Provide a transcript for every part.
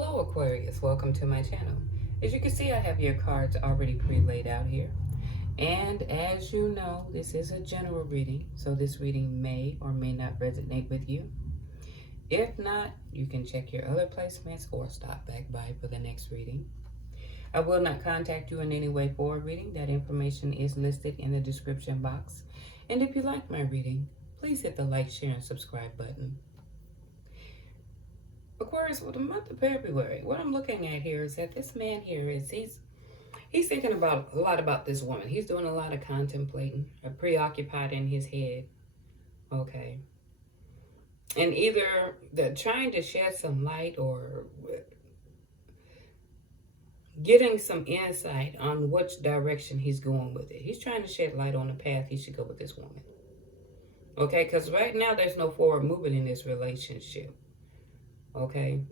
Hello Aquarius, welcome to my channel. As you can see, I have your cards already pre-laid out here. And as you know, this is a general reading, so this reading may or may not resonate with you. If not, you can check your other placements or stop back by for the next reading. I will not contact you in any way for a reading. That information is listed in the description box. And if you like my reading, please hit the like, share, and subscribe button. Aquarius, for the month of February, what I'm looking at here is that this man here is, he's thinking about a lot about this woman. He's doing a lot of contemplating, preoccupied in his head. Okay. And either they're trying to shed some light or getting some insight on which direction he's going with it. He's trying to shed light on the path he should go with this woman. Okay, because right now there's no forward movement in this relationship. Okay,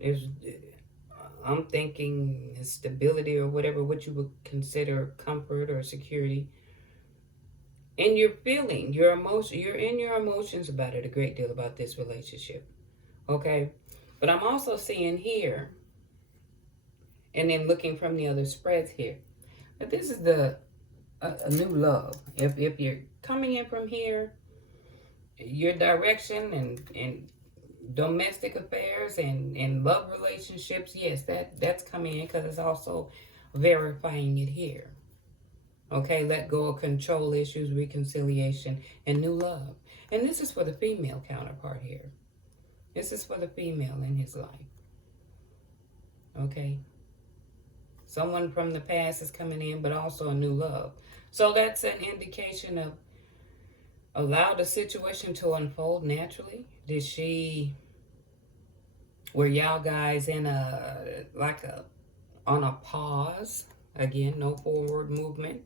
I'm thinking stability or whatever, what you would consider comfort or security. And you're feeling your emotion, you're in your emotions about it a great deal about this relationship. Okay, but I'm also seeing here, and then looking from the other spreads here, that this is a new love. If you're coming in from here, your direction and domestic affairs and love relationships, yes, that's coming in, because it's also verifying it here. Okay, let go of control issues, reconciliation, and new love. And this is for the female counterpart here. This is for the female in his life. Okay, someone from the past is coming in, but also a new love. So that's an indication of allow the situation to unfold naturally. Were y'all guys in on a pause? Again, no forward movement.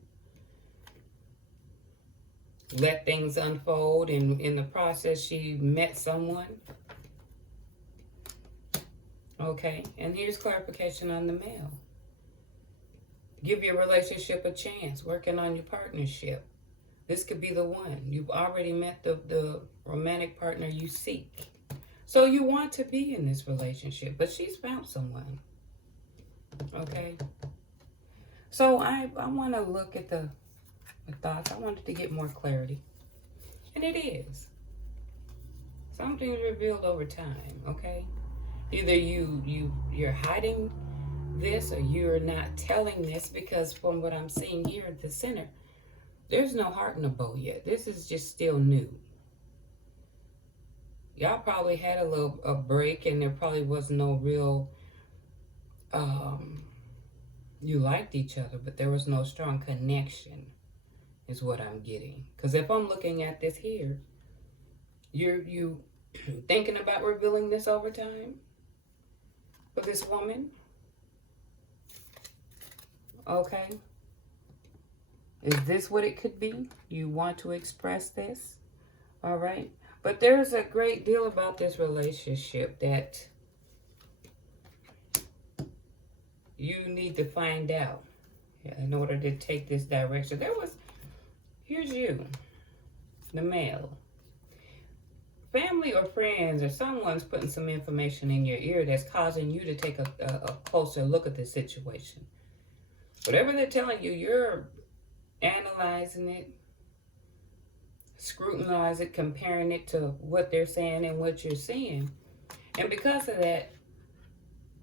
Let things unfold, and in the process she met someone. Okay, and here's clarification on the male. Give your relationship a chance, working on your partnership. This could be the one. You've already met the romantic partner you seek. So you want to be in this relationship, but she's found someone. Okay. So I want to look at the thoughts. I wanted to get more clarity. And it is. Something's revealed over time, okay? Either you're hiding this or you're not telling this, because from what I'm seeing here at the center, there's no heart in the bow yet. This is just still new. Y'all probably had a break, and there probably was no real, you liked each other, but there was no strong connection, is what I'm getting. Because if I'm looking at this here, you thinking about revealing this over time for this woman? Okay. Is this what it could be? You want to express this? All right. But there's a great deal about this relationship that you need to find out in order to take this direction. Here's you, the male. Family or friends or someone's putting some information in your ear that's causing you to take a closer look at this situation. Whatever they're telling you, you're analyzing it, scrutinize it, comparing it to what they're saying and what you're seeing. And because of that,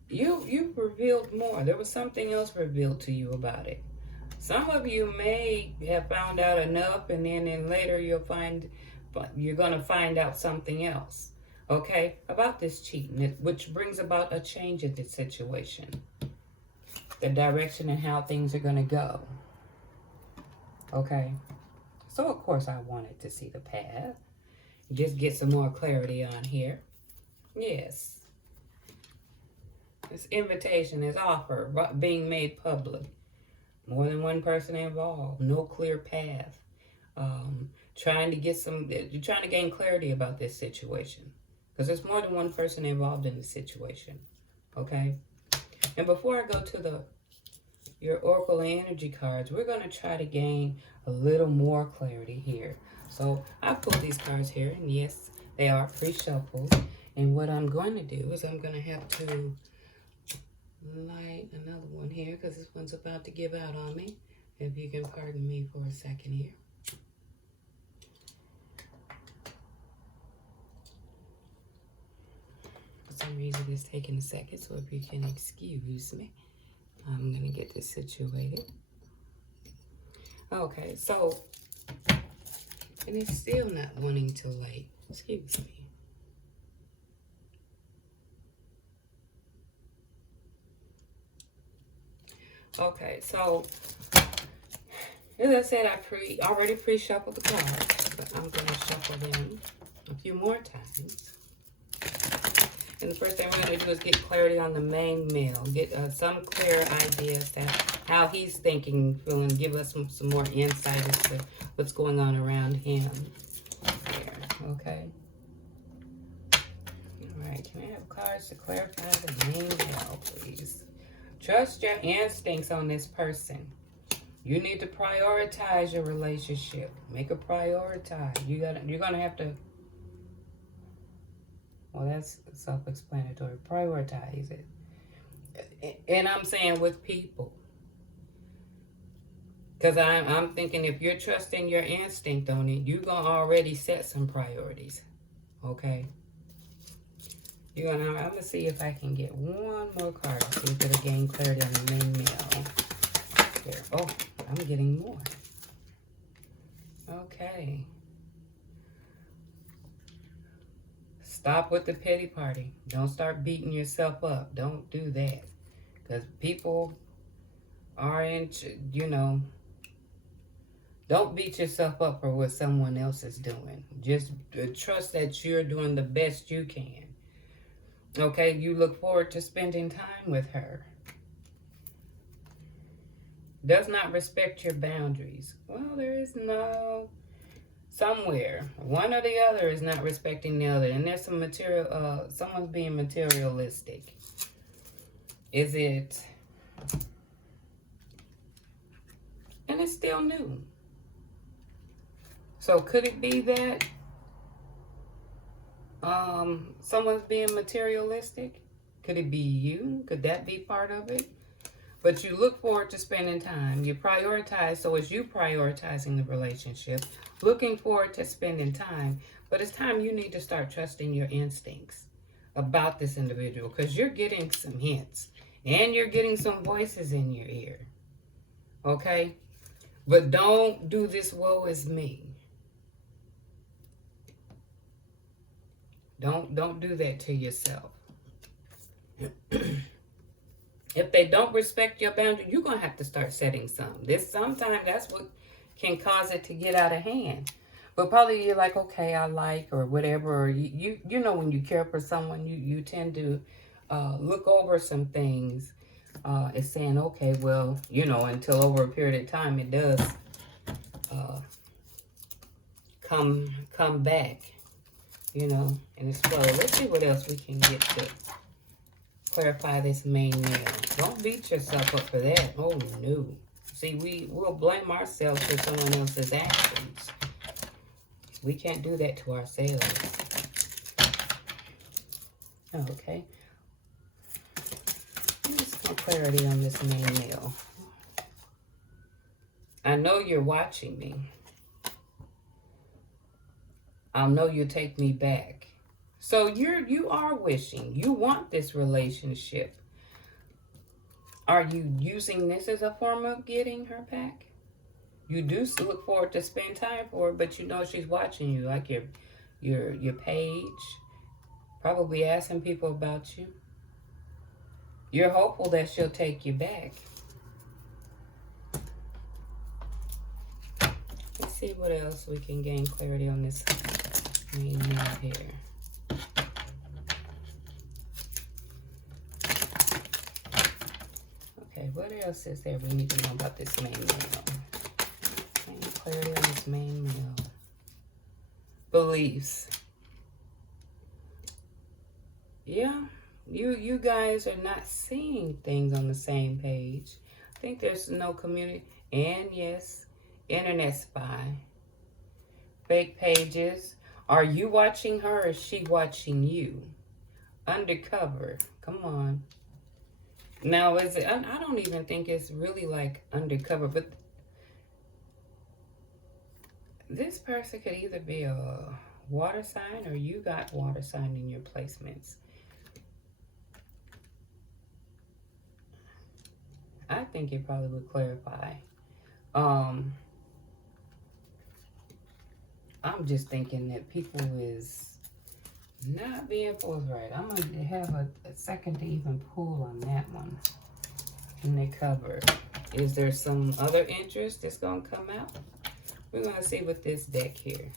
you've revealed more. There was something else revealed to you about it. Some of you may have found out enough, and then later you're going to find out something else, okay, about this cheating, which brings about a change in this situation, the direction and how things are going to go. Okay, so of course I wanted to see the path. Just get some more clarity on here. Yes. This invitation, this offer being made public. More than one person involved. No clear path. Trying to gain clarity about this situation. Because there's more than one person involved in the situation. Okay? And before I go to your Oracle energy cards, we're going to try to gain a little more clarity here. So I pulled these cards here, and yes, they are pre-shuffled. And what I'm going to do is I'm going to have to light another one here because this one's about to give out on me. If you can pardon me for a second here. For some reason it's taking a second, so if you can excuse me, I'm going to get this situated. Okay, so, and it's still not wanting to light. Excuse me. Okay, so as I said, I already pre-shuffled the cards, but I'm going to shuffle them a few more times. And the first thing we're going to do is get clarity on the main male, get some clear ideas that how he's thinking, feeling, give us some more insight as to what's going on around him. There, okay. All right, can I have cards to clarify the main male, please? Trust your instincts on this person. You need to prioritize your relationship. Make it prioritize. You're gonna have to. Well, that's self-explanatory. Prioritize it. And I'm saying with people, because I'm thinking if you're trusting your instinct on it, you're gonna already set some priorities. Okay. I'm gonna see if I can get one more card to see if it'll gain clarity on the main male. There. Oh, I'm getting more. Okay. Stop with the pity party. Don't start beating yourself up. Don't do that. Because people are don't beat yourself up for what someone else is doing. Just trust that you're doing the best you can. Okay, you look forward to spending time with her. Does not respect your boundaries. Well, there is no... Somewhere, one or the other is not respecting the other. And there's some material... someone's being materialistic. Is it... And it's still new. So could it be that... someone's being materialistic? Could it be you? Could that be part of it? But you look forward to spending time. You prioritize, so it's you prioritizing the relationship, looking forward to spending time. But it's time you need to start trusting your instincts about this individual, because you're getting some hints and you're getting some voices in your ear. Okay? But don't do this woe is me. Don't do that to yourself. If they don't respect your boundary, you're going to have to start setting some. Sometimes that's what can cause it to get out of hand. But probably you're like, okay, I like, or whatever. Or you know, when you care for someone, you tend to look over some things. It's saying, okay, well, until over a period of time, it does come back, and explode. Let's see what else we can get to clarify this main male. Don't beat yourself up for that. Oh, no. See, we'll blame ourselves for someone else's actions. We can't do that to ourselves. Okay. Let's get clarity on this main male. I know you're watching me. I know you'll take me back. So you are wishing. You want this relationship. Are you using this as a form of getting her back? You do look forward to spend time for her, but you know she's watching you, like your page, probably asking people about you. You're hopeful that she'll take you back. Let's see what else we can gain clarity on this main male here. Okay, what else is there we need to know about this main male? Gain clarity on this main male. Beliefs. Yeah, you guys are not seeing things on the same page. I think there's no community. And yes, internet spy. Fake pages. Are you watching her or is she watching you? Undercover. Come on. Now, is it, I don't even think it's really like undercover, but this person could either be a water sign or you got water sign in your placements. I think it probably would clarify. I'm just thinking that people is not being forthright. I'm going to have a second to even pull on that one. In the cover. Is there some other interest that's going to come out? We're going to see with this deck here.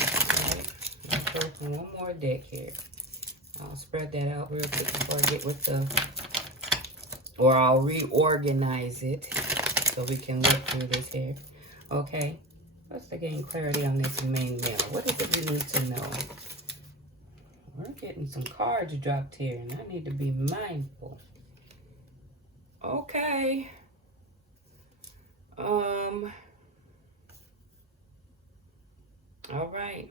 Alright, let's go for one more deck here. I'll spread that out real quick before I get with the... Or I'll reorganize it so we can look through this here. Okay. Let's gain clarity on this main male. What is it we need to know? We're getting some cards dropped here, and I need to be mindful. Okay. All right.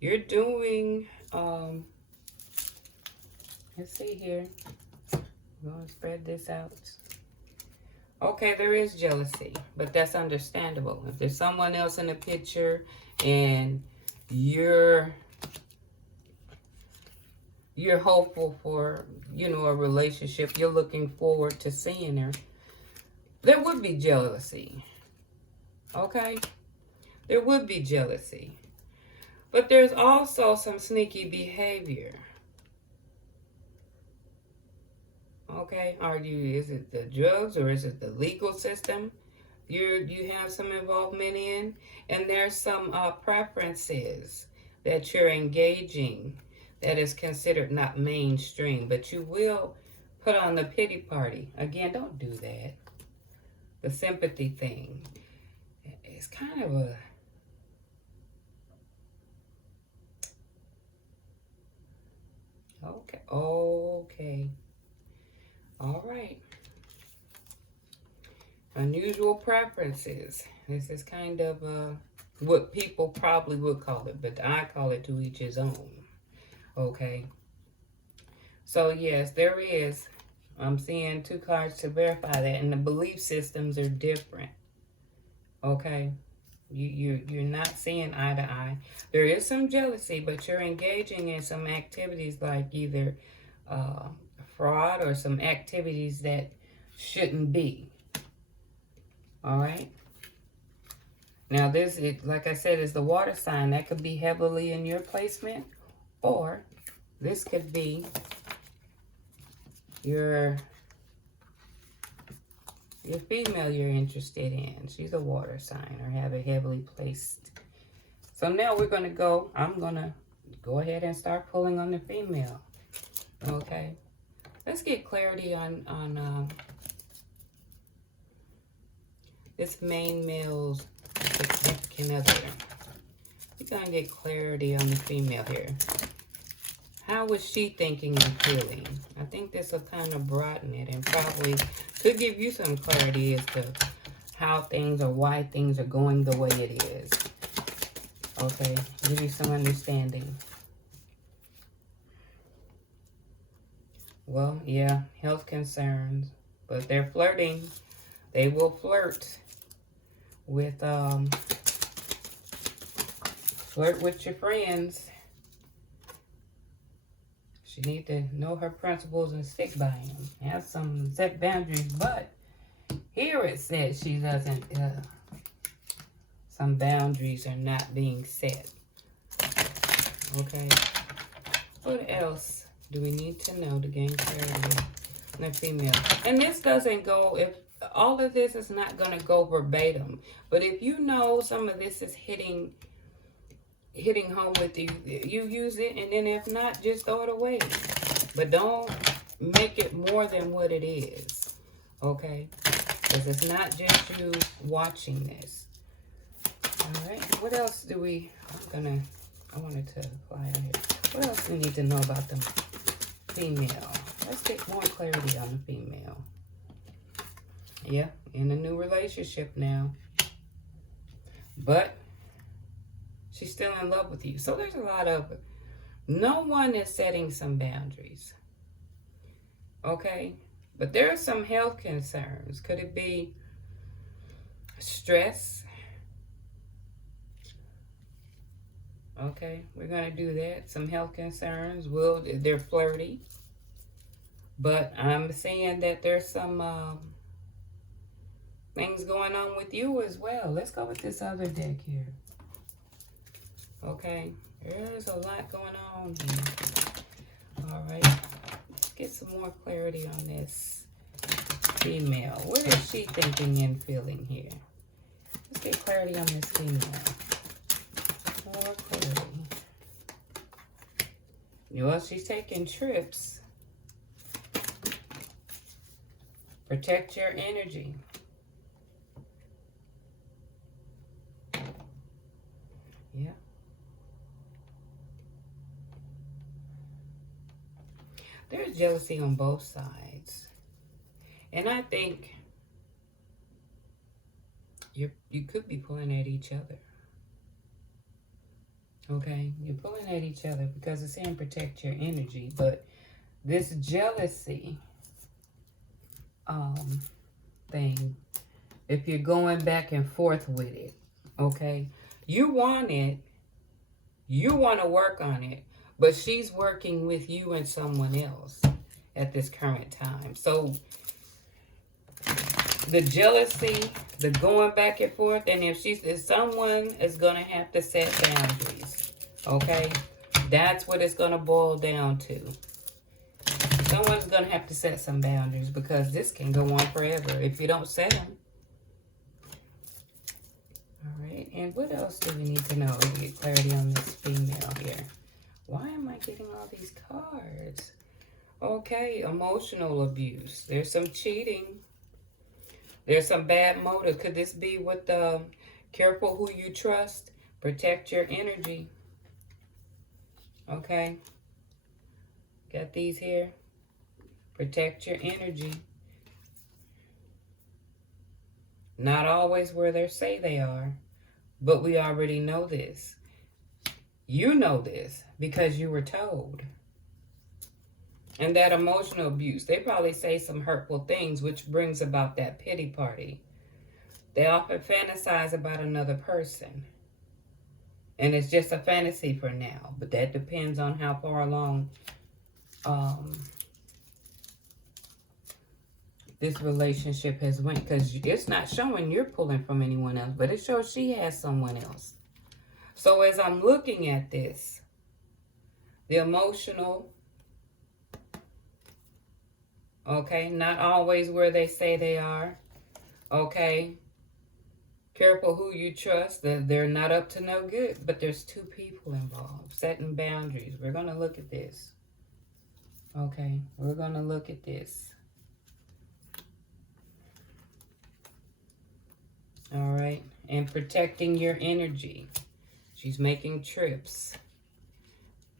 You're doing, let's see here. I'm going to spread this out. Okay, there is jealousy, but that's understandable. If there's someone else in the picture and you're hopeful for, you know, a relationship, you're looking forward to seeing her, there would be jealousy. Okay? There would be jealousy. But there's also some sneaky behavior. Okay? Is it the drugs or is it the legal system you have some involvement in? And there's some preferences that you're engaging that is considered not mainstream, but you will put on the pity party. Again, don't do that. The sympathy thing. It's kind of a... Okay. All right. Unusual preferences. This is kind of what people probably would call it, but I call it to each his own. Okay. So yes, there is. I'm seeing two cards to verify that, and the belief systems are different. Okay. You're not seeing eye to eye. There is some jealousy, but you're engaging in some activities like either fraud or some activities that shouldn't be. All right. Now this, like I said, is the water sign. That could be heavily in your placement, or this could be your female you're interested in. She's a water sign or have it heavily placed. So now we're going to go, I'm going to go ahead and start pulling on the female. Okay. Let's get clarity on this main male's significant other. We're going to get clarity on the female here. How was she thinking and feeling? I think this will kind of broaden it and probably could give you some clarity as to how things or why things are going the way it is. Okay, give you some understanding. Well, yeah, health concerns, but they're flirting. They will flirt with your friends. She needs to know her principles and stick by them. Have some set boundaries, but here it says she doesn't, some boundaries are not being set. Okay. What else do we need to know to gain clarity on the female? And this doesn't go, if all of this is not going to go verbatim, but if you know some of this is hitting home with you, you use it, and then if not, just throw it away. But don't make it more than what it is, okay? Because it's not just you watching this. All right, what else do we, I wanted to fly out here. What else do we need to know about the female? Let's get more clarity on the female. Yeah, in a new relationship now. But she's still in love with you. So there's a lot of, no one is setting some boundaries. Okay? But there are some health concerns. Could it be stress? Okay, we're going to do that. Some health concerns. Well, they're flirty. But I'm seeing that there's some things going on with you as well. Let's go with this other deck here. Okay, there's a lot going on here. All right, let's get some more clarity on this female. What is she thinking and feeling here? Let's get clarity on this female. More clarity. Well, she's taking trips. Protect your energy. Yeah. There's jealousy on both sides. And I think you could be pulling at each other. Okay? You're pulling at each other because it's saying protect your energy. But this jealousy thing, if you're going back and forth with it, okay? You want it. You want to work on it. But she's working with you and someone else at this current time. So the jealousy, the going back and forth, and if someone is going to have to set boundaries, okay? That's what it's going to boil down to. Someone's going to have to set some boundaries because this can go on forever if you don't set them. All right, and what else do we need to know to get clarity on this female here? Why am I getting all these cards? Okay, emotional abuse. There's some cheating. There's some bad motive. Could this be with the careful who you trust? Protect your energy. Okay. Got these here. Protect your energy. Not always where they say they are, but we already know this. You know this because you were told. And that emotional abuse, they probably say some hurtful things, which brings about that pity party. They often fantasize about another person. And it's just a fantasy for now, but that depends on how far along this relationship has went, because it's not showing you're pulling from anyone else, but it shows she has someone else. So as I'm looking at this, the emotional, okay, not always where they say they are, okay, careful who you trust, they're not up to no good, but there's two people involved, setting boundaries. We're going to look at this, okay, we're going to look at this. All right, and protecting your energy. She's making trips.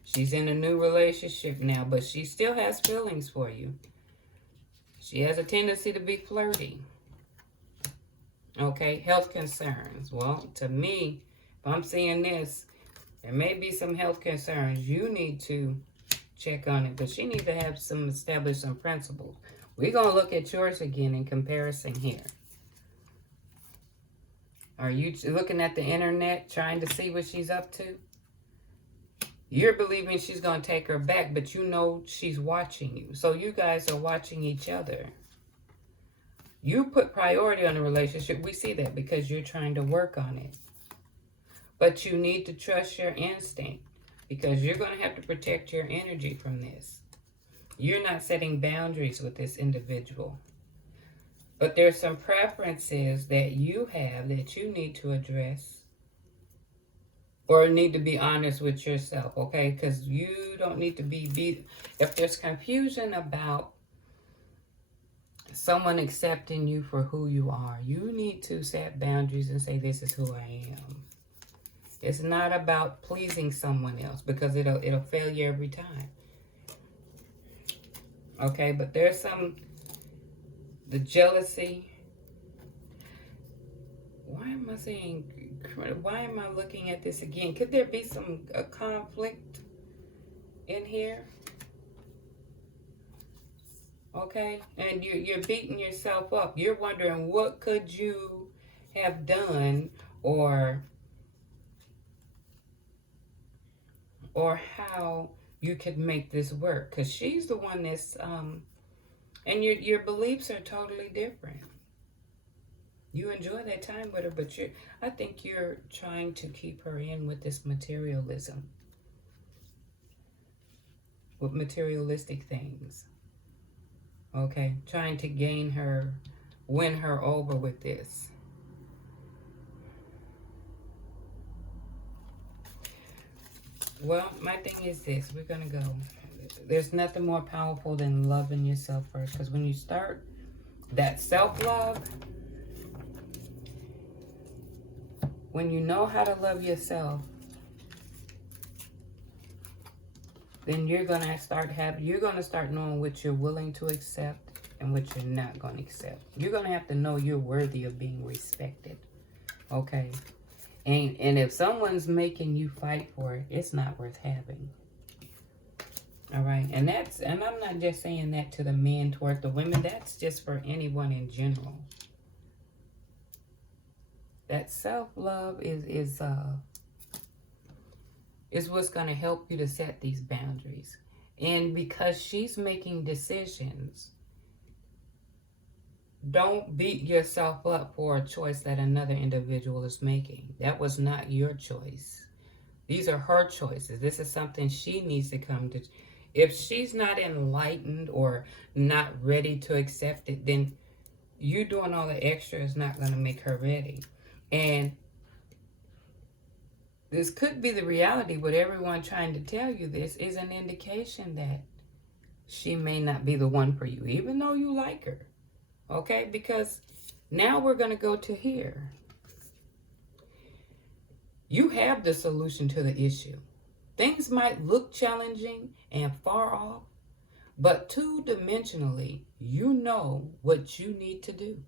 She's in a new relationship now, but she still has feelings for you. She has a tendency to be flirty. Okay, health concerns. Well, to me, if I'm seeing this, there may be some health concerns. You need to check on it, but she needs to have establish some principles. We're going to look at yours again in comparison here. Are you looking at the internet trying to see what she's up to? You're believing she's going to take her back, but you know she's watching you. So you guys are watching each other. You put priority on the relationship. We see that because you're trying to work on it. But you need to trust your instinct because you're going to have to protect your energy from this. You're not setting boundaries with this individual. But there's some preferences that you have that you need to address or need to be honest with yourself, okay? Because you don't need to be if there's confusion about someone accepting you for who you are, you need to set boundaries and say, this is who I am. It's not about pleasing someone else because it'll fail you every time. Okay, but there's the jealousy. Why am I looking at this again? Could there be some conflict in here? Okay? And you're beating yourself up. You're wondering what could you have done or how you could make this work. Because she's the one that's, and your beliefs are totally different. You enjoy that time with her, but I think you're trying to keep her in with this materialism, with materialistic things. Okay, trying to gain her, win her over with this. Well, my thing is this. We're going to go. There's nothing more powerful than loving yourself first. Because when you start that self-love, when you know how to love yourself, then you're going to start knowing what you're willing to accept and what you're not going to accept. You're going to have to know you're worthy of being respected. Okay? And if someone's making you fight for it, it's not worth having. All right? And I'm not just saying that to the men toward the women. That's just for anyone in general. That self-love is what's going to help you to set these boundaries. And because she's making decisions, don't beat yourself up for a choice that another individual is making. That was not your choice. These are her choices. This is something she needs to come to. If she's not enlightened or not ready to accept it, then you doing all the extra is not going to make her ready. And this could be the reality, but everyone trying to tell you this is an indication that she may not be the one for you, even though you like her. Okay, because now we're going to go to here. You have the solution to the issue. Things might look challenging and far off, but two-dimensionally, you know what you need to do.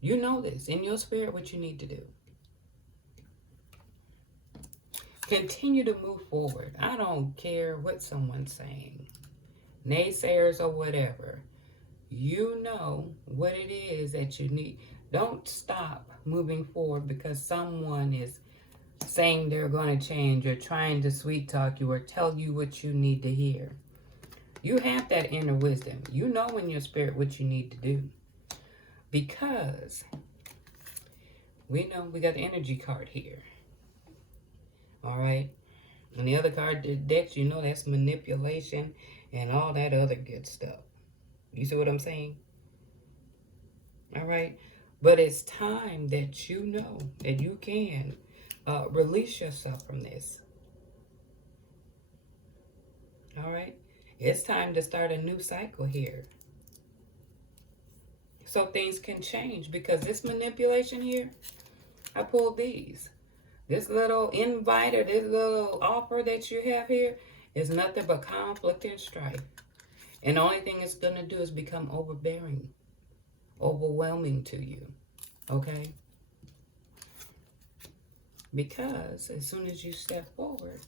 You know this in your spirit, what you need to do. Continue to move forward. I don't care what someone's saying, naysayers or whatever. You know what it is that you need. Don't stop moving forward because someone is saying they're going to change or trying to sweet talk you or tell you what you need to hear. You have that inner wisdom. You know in your spirit what you need to do. Because we know we got the energy card here. All right. And the other card, the decks, you know that's manipulation and all that other good stuff. You see what I'm saying? All right. But it's time that you know that you can release yourself from this. All right. It's time to start a new cycle here. So things can change because this manipulation here, I pulled these. This little invite or this little offer that you have here is nothing but conflict and strife. And the only thing it's going to do is become overbearing, overwhelming to you. Okay? Because as soon as you step forward,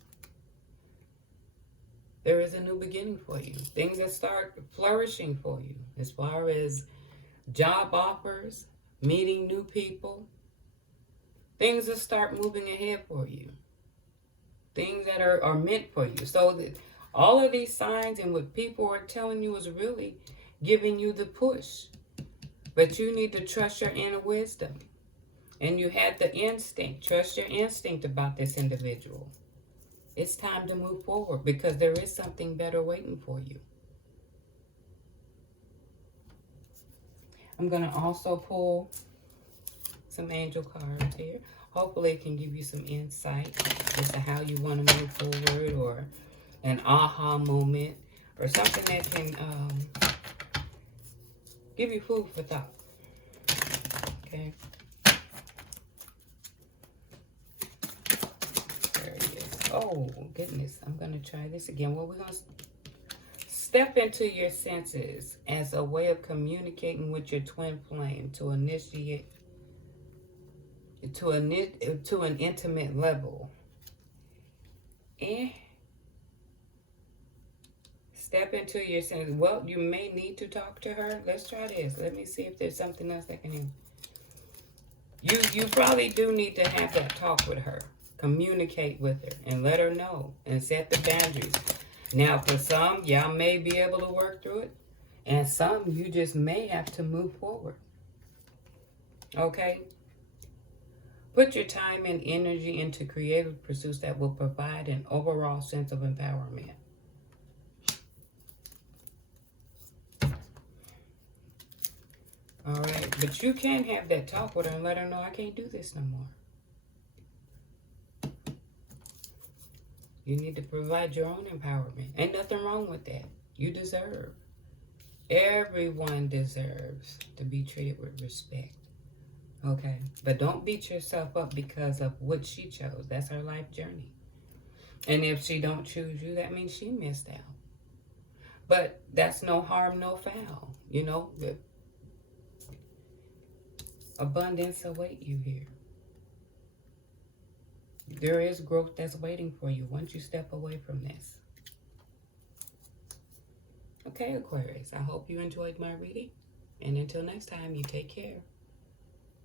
there is a new beginning for you. Things that start flourishing for you as far as job offers, meeting new people. Things that start moving ahead for you. Things that are meant for you. So that all of these signs and what people are telling you is really giving you the push. But you need to trust your inner wisdom. And you have the instinct. Trust your instinct about this individual. It's time to move forward because there is something better waiting for you. I'm going to also pull some angel cards here. Hopefully it can give you some insight as to how you want to move forward or an aha moment or something that can give you food for thought. Okay. There it is. Oh, goodness. I'm going to try this again. Well, we're going to step into your senses as a way of communicating with your twin flame to initiate to an intimate level. Step into your sense. Well, you may need to talk to her. Let's try this. Let me see if there's something else that can help. You probably do need to have that talk with her. Communicate with her and let her know and set the boundaries. Now, for some, y'all may be able to work through it. And some, you just may have to move forward. Okay? Put your time and energy into creative pursuits that will provide an overall sense of empowerment. All right, but you can have that talk with her and let her know, I can't do this no more. You need to provide your own empowerment. Ain't nothing wrong with that. You deserve. Everyone deserves to be treated with respect. Okay, but don't beat yourself up because of what she chose. That's her life journey. And if she don't choose you, that means she missed out. But that's no harm, no foul. You know, abundance await you here. There is growth that's waiting for you once you step away from this. Okay, Aquarius, I hope you enjoyed my reading. And until next time, you take care.